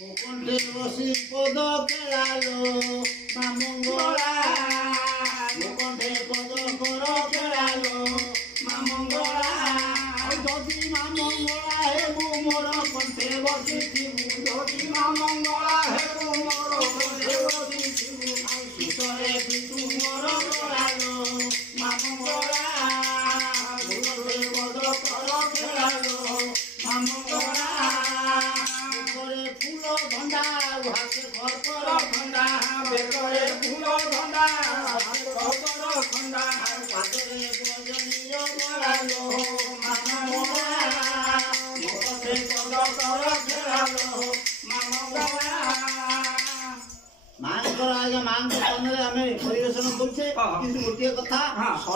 মুকুণ্ডে বসি পদ খেলালো মা মঙ্গলা মুকুণ্ডে পদ কর খেলালো মা মঙ্গলা যদি মা মঙ্গলা হেবু মোর কণ্ঠে বসিথিবু যদি মা মঙ্গলা হেবু মোর কণ্ঠে বসিথিবু সুতরে পিতু মোর খেলালো মা মঙ্গলা মুকুণ্ডে পদ কর খেলালো মা মঙ্গলা ধন্দা হাতে ঘর ধন্দা বেকরে ফুল ধন্দা ঘর ধন্দা পাতরে বজনীয় বলালো মামা মোতে পদ কর খেলালো মামা মাଙ୍କର ଆଜ୍ଞା ମାଙ୍କ ସ୍ଥାନରେ ଆମେ ପରିବେଷଣ କରୁଛେ କିନ୍ତୁ ଗୋଟିଏ କଥା